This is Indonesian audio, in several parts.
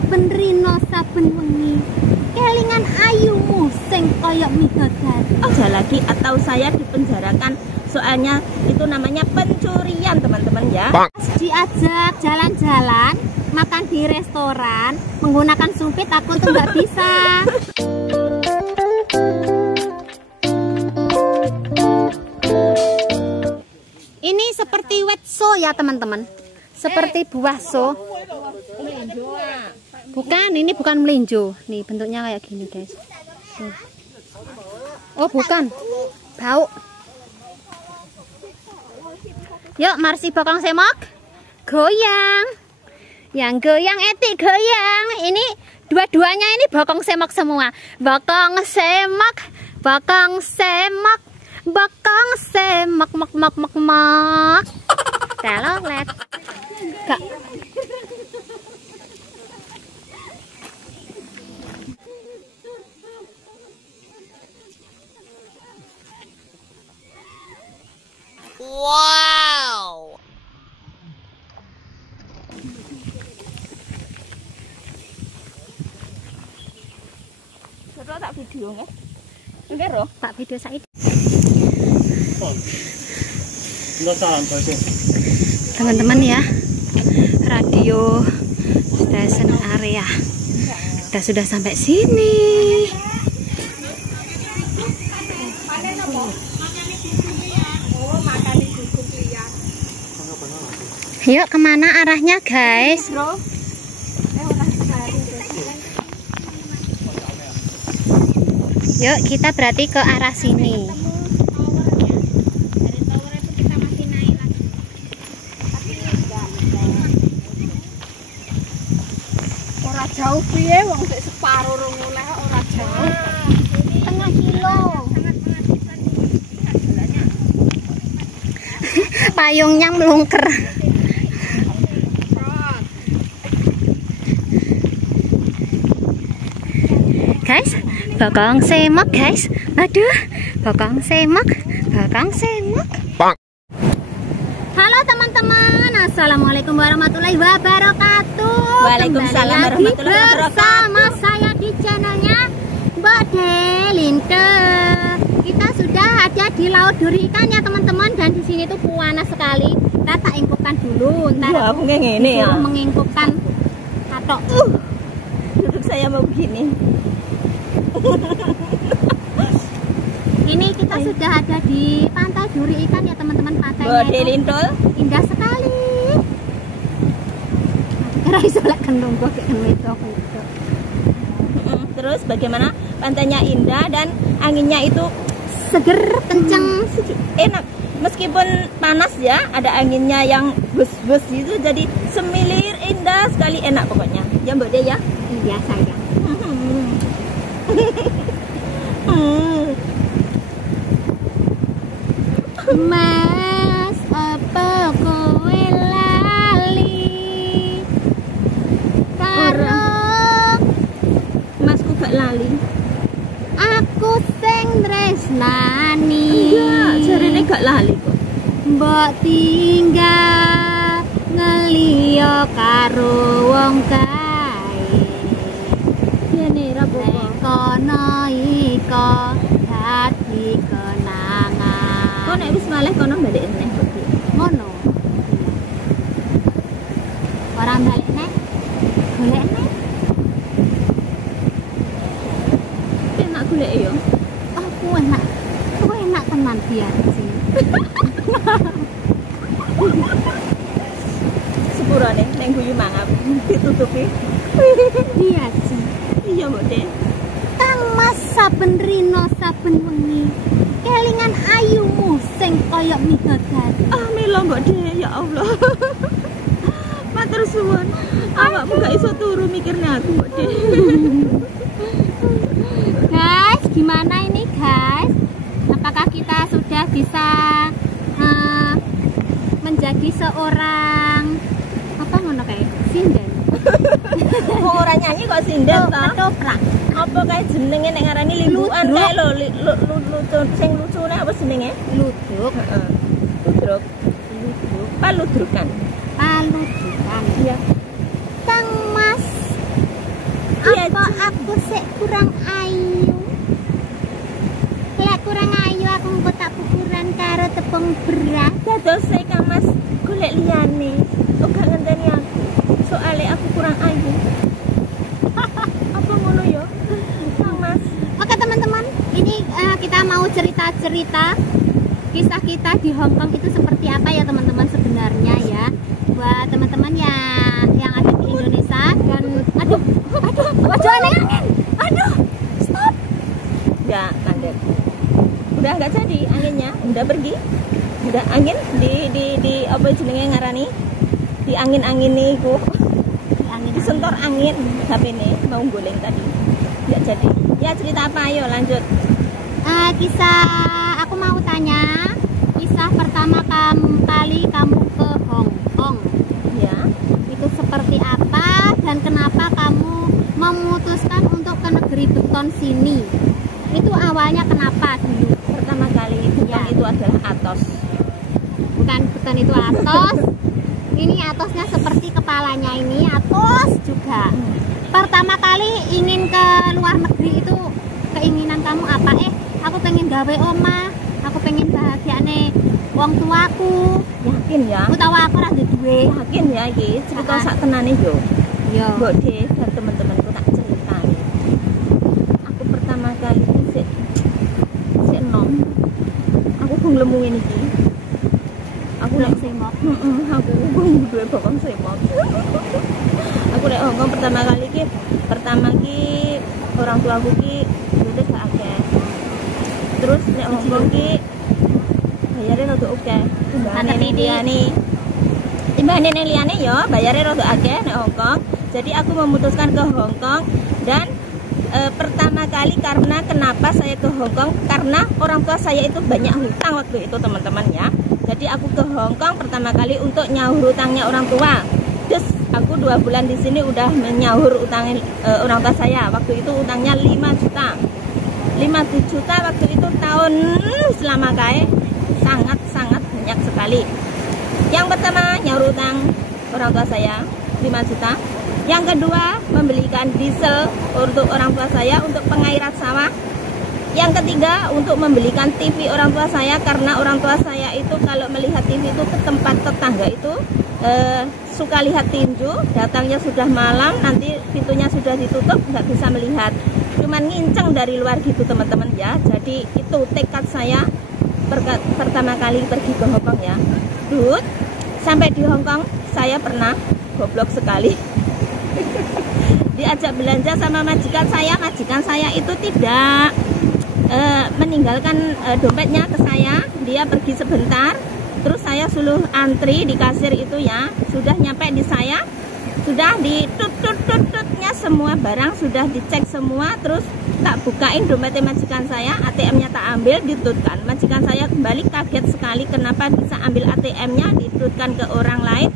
saben rino saben wengi kelingan ayumu sing koyok midodari. Aja lagi atau saya dipenjarakan. Soalnya itu namanya pencurian teman-teman ya. Diajak jalan-jalan, makan di restoran, menggunakan sumpit aku tuh nggak bisa. Ini seperti wetso ya teman-teman, seperti buah so. Bukan, ini bukan melinjo. Nih bentuknya kayak gini guys. Oh bukan, bau. Yuk Marsi bokong semok, goyang. Yang goyang etik goyang. Ini dua-duanya ini bokong semok semua. Bokong semok, bokong semok, bokong semok, mak mak mak mak. Telolet. Kak. Wow. Coba tak video nggak? Enggak roh. Tak video saiki. Teman-teman ya, radio station area sudah sampai sini. Yuk kemana arahnya guys? Yuk kita berarti ke arah sini. Ora jauh piye wong sik separo rong oleh ora jauh. Setengah kilo. Payungnya melungker. Guys, bokong semok guys. Aduh, bokong semok, bokong semok. Halo teman-teman, assalamualaikum warahmatullahi wabarakatuh. Waalaikumsalam warahmatullahi wabarakatuh. Bersama saya di channelnya Mbak Delinke. Kita sudah ada di Laut Duri Ikan ya teman-teman, dan di sini tuh panas sekali. Kita tak ingkupkan dulu, ntar Wah, aku ngene ya. Mengingkupkan katok. Tutup saya mau begini. Ini kita sudah ada di Pantai Duri Ikan ya teman-teman. Pantainya Lintol indah sekali. Kira iso lek kendung kok wedok. Terus bagaimana? Pantainya indah dan anginnya itu Seger, kenceng, enak. Meskipun panas ya, ada anginnya yang bus-bus gitu, jadi semilir, indah sekali, enak pokoknya. Ya Mbak De ya? Iya sayang. Mas, apa kowe lali? Karo Masku gak lali. aku sing tresnani. Enggak, jarene gak lali kok. Mbok tinggal ngeliyo karo wong kae. Yene ra apa-apa. Kono iko dadi kenangan. Kok nek wis malih kono balik neh kok. Ngono. Ora balik neh. Golek neh. Enak golek yo. Aku enak. Aku enak tenan biar sih. Sepurane ning guyu mangap ditutupi. Iya sih. Iya Mbak De. Kang Mas saben rino saben wengi kelingan ayumu sing koyok midodari. Ah mila Mbak De, ya Allah. Matur suwun. Awakmu gak iso turu mikirnya aku Mbak De. Guys, gimana ini guys? Apakah kita sudah bisa menjadi seorang apa ngono kayak sinden? Wong ora nyanyi kok sinden ta? Ketoprak. Apa kae jenenge nek ngarani limbukan kae lho, sing lucune apa jenenge? Ludruk. Heeh. Ludruk. Paludrukan. Paludrukan. Iya. Kang Mas cerita-cerita kisah kita di Hong Kong itu seperti apa ya teman-teman sebenarnya ya. Buat teman-teman yang ada di Indonesia dan aduh angin. Aduh, stop. Ya, kandet. Udah nggak jadi anginnya, udah pergi. Udah angin di apa jenenge ngarani? Di angin-angin niku. Disentor angin HP ini mau guling tadi. Nggak jadi. Ya cerita apa, ayo lanjut. Kisah aku mau tanya, kisah pertama kali kamu ke Hong Kong Ya. itu seperti apa dan kenapa kamu memutuskan untuk ke negeri beton sini? Itu awalnya kenapa dulu? Pertama kali beton itu adalah Atos. Bukan beton itu Atos. Ini Atosnya seperti kepalanya ini Atos juga. Pertama kali ingin ke luar negeri itu keinginan kamu apa? Aku pengen gawe omah, aku pengen bahagia nih wong tuaku. Yakin ya? Utawa aku ora duwe. Yakin ya iki cerita sak tenane yo. Yo. Mbok De dan teman-temanku tak ceritani. Aku pertama kali sik enom. Aku nglemu ngene iki. Aku lek semok. Aku duwe bokong semok. Aku lek Hong Kong pertama ki orang tua aku ki duitnya gak akeh. Terus nek Hong Kong ki bayarnya rada akeh. Timbangane liyane yo bayarnya rada akeh nek Hong Kong. Jadi aku memutuskan ke Hong Kong dan pertama kali karena kenapa saya ke Hong Kong karena orang tua saya itu banyak hutang waktu itu teman-teman ya. Jadi aku ke Hong Kong pertama kali untuk nyaur hutangnya orang tua. Terus aku 2 bulan di sini udah menyaur utangnya orang tua saya. Waktu itu utangnya 5 juta. 5 juta waktu itu tahun selama kae sangat banyak sekali. Yang pertama nyaur utang orang tua saya 5 juta. Yang kedua membelikan diesel untuk orang tua saya untuk pengairan sawah. Yang ketiga untuk membelikan TV orang tua saya karena orang tua saya itu kalau melihat TV itu ke tempat tetangga itu suka lihat tinju, datangnya sudah malam, nanti pintunya sudah ditutup, nggak bisa melihat, cuman nginceng dari luar gitu teman-teman ya. Jadi itu tekad saya pertama kali pergi ke Hong Kong ya. Dut, sampai di Hong Kong saya pernah goblok sekali. Diajak belanja sama majikan saya itu tidak meninggalkan dompetnya ke saya, dia pergi sebentar, terus saya suruh antri di kasir itu ya, sudah nyampe di saya, sudah di tutnya semua barang sudah dicek semua, terus tak bukain dompetnya majikan saya, ATM-nya tak ambil, ditutkan. Majikan saya kembali kaget sekali kenapa bisa ambil ATM-nya, ditutkan ke orang lain.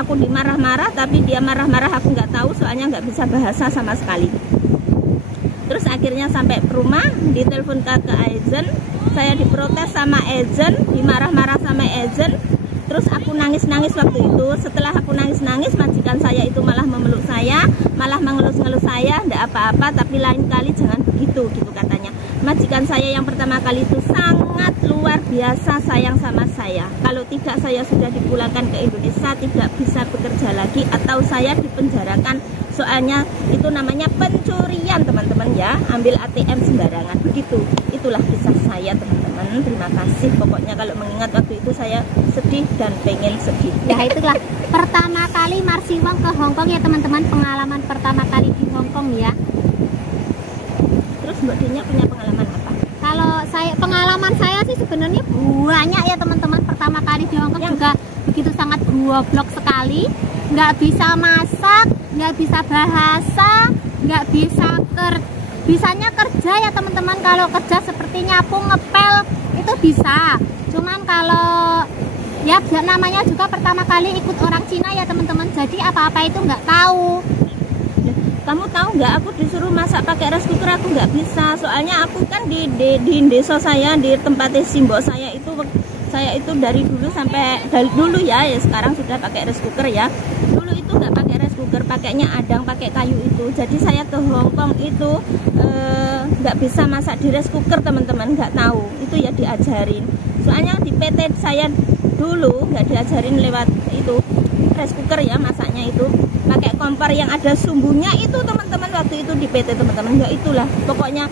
Aku dimarah-marah, tapi dia marah-marah aku nggak tahu, soalnya nggak bisa bahasa sama sekali. Terus akhirnya sampai rumah, ditelepon ke agent, saya diprotes sama agent, dimarah-marah sama agent. Terus aku nangis-nangis waktu itu. Setelah aku nangis-nangis, majikan saya itu malah memeluk saya, malah mengelus-ngelus saya, ndak apa-apa, tapi lain kali jangan begitu, gitu katanya. Majikan saya yang pertama kali itu sangat luar biasa sayang sama saya. Kalau tidak saya sudah dipulangkan ke Indonesia, tidak bisa bekerja lagi, atau saya dipenjarakan. Soalnya itu namanya pencurian teman-teman ya, ambil ATM sembarangan begitu. Itulah kisah saya teman-teman. Terima kasih pokoknya kalau mengingat waktu itu saya sedih dan pengen sedih. Ya itulah pertama kali Marsi Wong ke Hong Kong ya teman-teman, pengalaman pertama kali di Hong Kong ya. Terus Mbak Dinya punya pengalaman apa? Kalau pengalaman saya sih sebenarnya banyak ya teman-teman. Pertama kali di Hong Kong juga begitu sangat goblok sekali, nggak bisa masak, nggak bisa bahasa, nggak bisa bisanya kerja ya teman-teman. Kalau kerja seperti nyapu, ngepel itu bisa, cuman kalau ya namanya juga pertama kali ikut orang Cina ya teman-teman, jadi apa-apa itu nggak tahu. Kamu tahu nggak, aku disuruh masak pakai rice cooker, aku nggak bisa. Soalnya aku kan di desa saya, di tempat simbok saya itu dari dulu sampai dulu ya sekarang sudah pakai rice cooker ya. Dulu itu nggak pakai rice cooker, pakainya adang, pakai kayu itu. Jadi saya ke Hong Kong itu nggak bisa masak di rice cooker teman-teman, nggak tahu. Itu ya diajarin. Soalnya di PT saya dulu nggak diajarin lewat itu rice cooker ya, masaknya itu pakai kompor yang ada sumbunya itu teman-teman. Waktu itu di PT teman-teman, nggak itulah pokoknya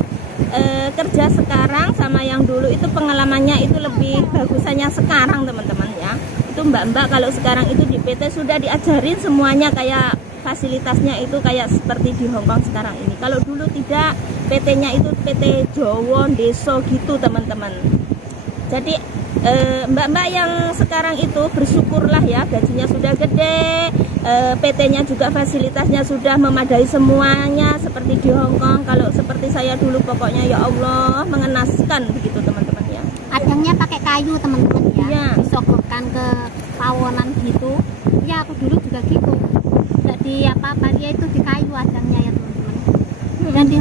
kerja sekarang sama yang dulu itu pengalamannya itu lebih bagusannya sekarang teman-teman ya. Itu mbak-mbak kalau sekarang itu di PT sudah diajarin semuanya, kayak fasilitasnya itu kayak seperti di Hongkong sekarang ini. Kalau dulu tidak, PT-nya itu PT Jowo Deso gitu teman-teman. Jadi mbak-mbak yang sekarang itu bersyukurlah ya, gajinya sudah gede, PT-nya juga fasilitasnya sudah memadai semuanya seperti di Hongkong. Kalau seperti saya dulu pokoknya ya Allah mengenaskan begitu teman-teman ya. Adangnya pakai kayu teman-teman ya, Iya. disogokkan ke pawonan gitu. Ya aku dulu juga gitu. Jadi apa dia itu di kayu adangnya ya teman-teman. Dan di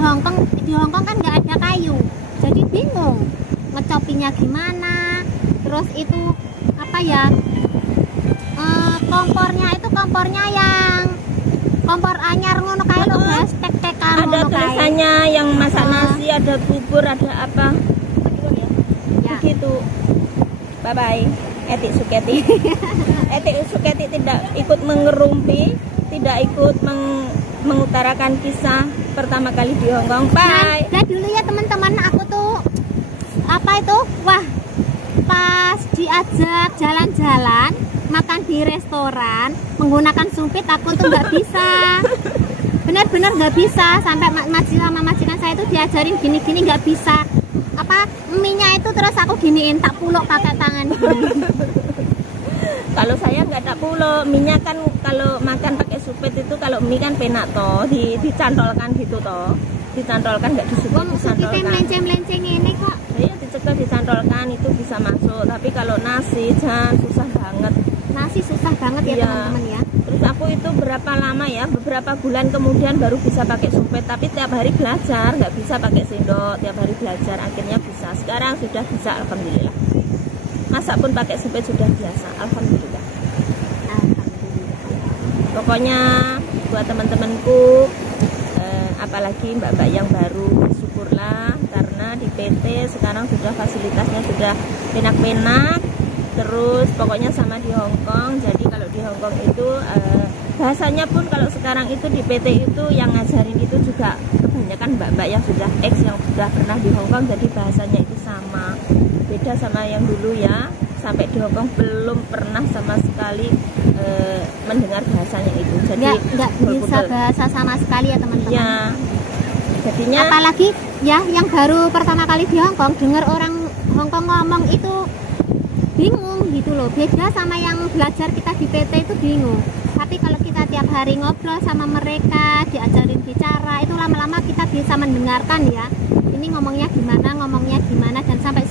Hongkong kan nggak ada kayu, jadi bingung ngecopinya gimana. Terus itu apa ya, kompornya yang kompor anyar ngono kae lho guys, tek-tekan Ada ngono kae. tulisannya yang masak nasi, ada bubur, ada apa Ya. begitu. Bye bye Etik Suketi. Etik Suketi tidak ikut mengerumpi, tidak ikut mengutarakan kisah pertama kali di Hongkong. Bye. Dan dulu ya teman-teman, aku tuh apa itu, wah, pas diajak jalan-jalan makan di restoran menggunakan sumpit, aku tuh nggak bisa, benar-benar nggak bisa. Sampai majikan saya itu diajarin gini-gini nggak bisa. Apa mie-nya itu terus aku giniin, tak puluk pakai tangan gini. Kalau saya nggak tak pulo, mie-nya kan kalau makan pakai supit itu, kalau mie kan penak toh, dicantolkan gitu toh, dicantolkan, nggak disupit, Wah, maksud kita dicantolkan. melenceng-melenceng ini kok. Iya, dicegah dicantolkan itu bisa masuk. Tapi kalau nasi jangan, susah banget. Nasi susah banget ya Iya. teman-teman ya. Terus aku itu berapa lama ya, beberapa bulan kemudian baru bisa pakai sumpit. Tapi tiap hari belajar, nggak bisa pakai sendok. Tiap hari belajar, akhirnya bisa. Sekarang sudah bisa, alhamdulillah. Masak pun pakai sumpit sudah biasa, alhamdulillah. Pokoknya buat teman-temanku, apalagi mbak-mbak yang baru, syukurlah karena di PT sekarang sudah fasilitasnya sudah enak-enak. Terus pokoknya sama di Hongkong. Jadi kalau di Hongkong itu bahasanya pun kalau sekarang itu di PT itu yang ngajarin itu juga kebanyakan mbak-mbak yang sudah yang sudah pernah di Hongkong. Jadi bahasanya itu sama, beda sama yang dulu ya. Sampai di Hongkong belum pernah sama sekali mendengar bahasanya itu. Jadi Nggak bisa bahasa sama sekali ya teman-teman. ya, jadinya Apalagi ya yang baru pertama kali di Hongkong, dengar orang Hongkong ngomong itu bingung gitu loh. Beda sama yang belajar kita di PT itu bingung. Tapi kalau kita tiap hari ngobrol sama mereka, diajarin bicara, itu lama-lama kita bisa mendengarkan ya. Ini ngomongnya gimana, dan sampai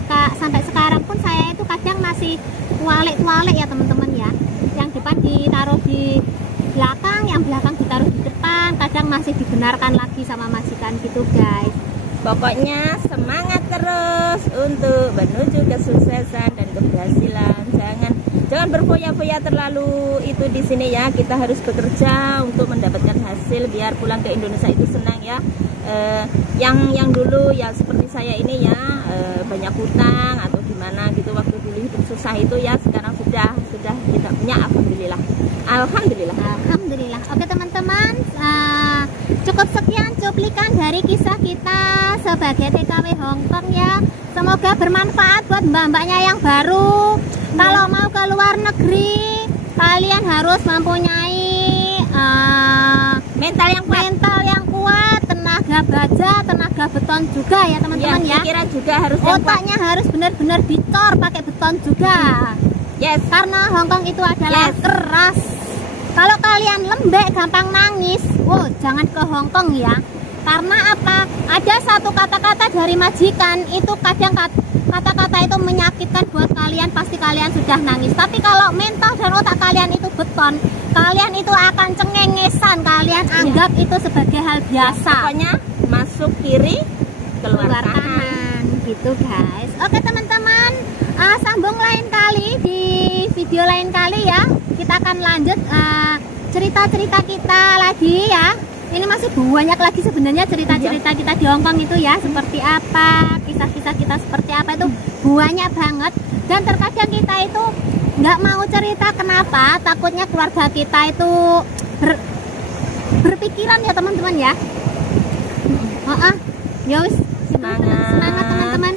sekarang pun saya itu kadang masih tualek ya teman-teman ya. Yang depan ditaruh di belakang, yang belakang ditaruh di depan, kadang masih dibenarkan lagi sama majikan gitu guys. pokoknya semangat terus untuk menuju kesuksesan dan keberhasilan. Jangan berfoya-foya terlalu itu di sini ya. Kita harus bekerja untuk mendapatkan hasil biar pulang ke Indonesia itu senang ya. Yang dulu ya seperti saya ini ya, banyak hutang atau gimana gitu waktu dulu hidup susah itu ya, sekarang sudah kita punya, alhamdulillah. Alhamdulillah. Oke teman-teman, cukup sekian cuplikan dari kisah kita sebagai TKW Hongkong ya. Semoga bermanfaat buat mbak-mbaknya yang baru. Kalau mau ke luar negeri, kalian harus mempunyai Mental yang kuat, tenaga baja, tenaga beton juga ya teman-teman ya. Pikiran juga harus yang kuat. Otaknya harus benar-benar dicor pakai beton juga. Yes. Karena Hongkong itu adalah keras. Kalau kalian lembek, gampang nangis, wow, jangan ke Hongkong ya. Karena apa? Ada satu kata-kata dari majikan itu kadang kata-kata itu menyakitkan buat kalian, pasti kalian sudah nangis. Tapi kalau mental dan otak kalian itu beton, kalian itu akan cengengesan, kalian anggap itu sebagai hal biasa. Pokoknya masuk kiri, keluar kanan. Gitu guys. Oke teman-teman, sambung lain kali di video lain kali ya. Kita akan lanjut cerita-cerita kita lagi ya. Ini masih banyak lagi sebenarnya cerita-cerita kita di Hongkong itu ya, seperti apa, kisah-kisah kita seperti apa, itu banyak banget. Dan terkadang kita itu nggak mau cerita, kenapa? Takutnya keluarga kita itu berpikiran ya teman-teman ya. Yos, Semangat teman-teman.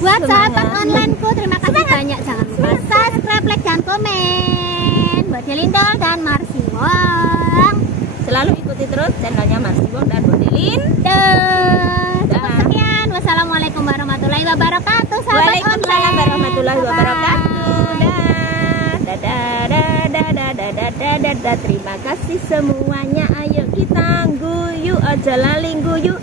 Buat sahabat onlineku, terima kasih banyak. Jangan lupa subscribe, like, dan komen. Buat Delindol dan Marsiwong, selalu ikuti terus channelnya Marsiwong dan Bodelin. Cukup sekian. Wassalamualaikum warahmatullahi wabarakatuh. Sahabat Waalaikumsalam warahmatullahi wabarakatuh. Dadah. Terima kasih semuanya. Ayo kita guyu aja laling guyu.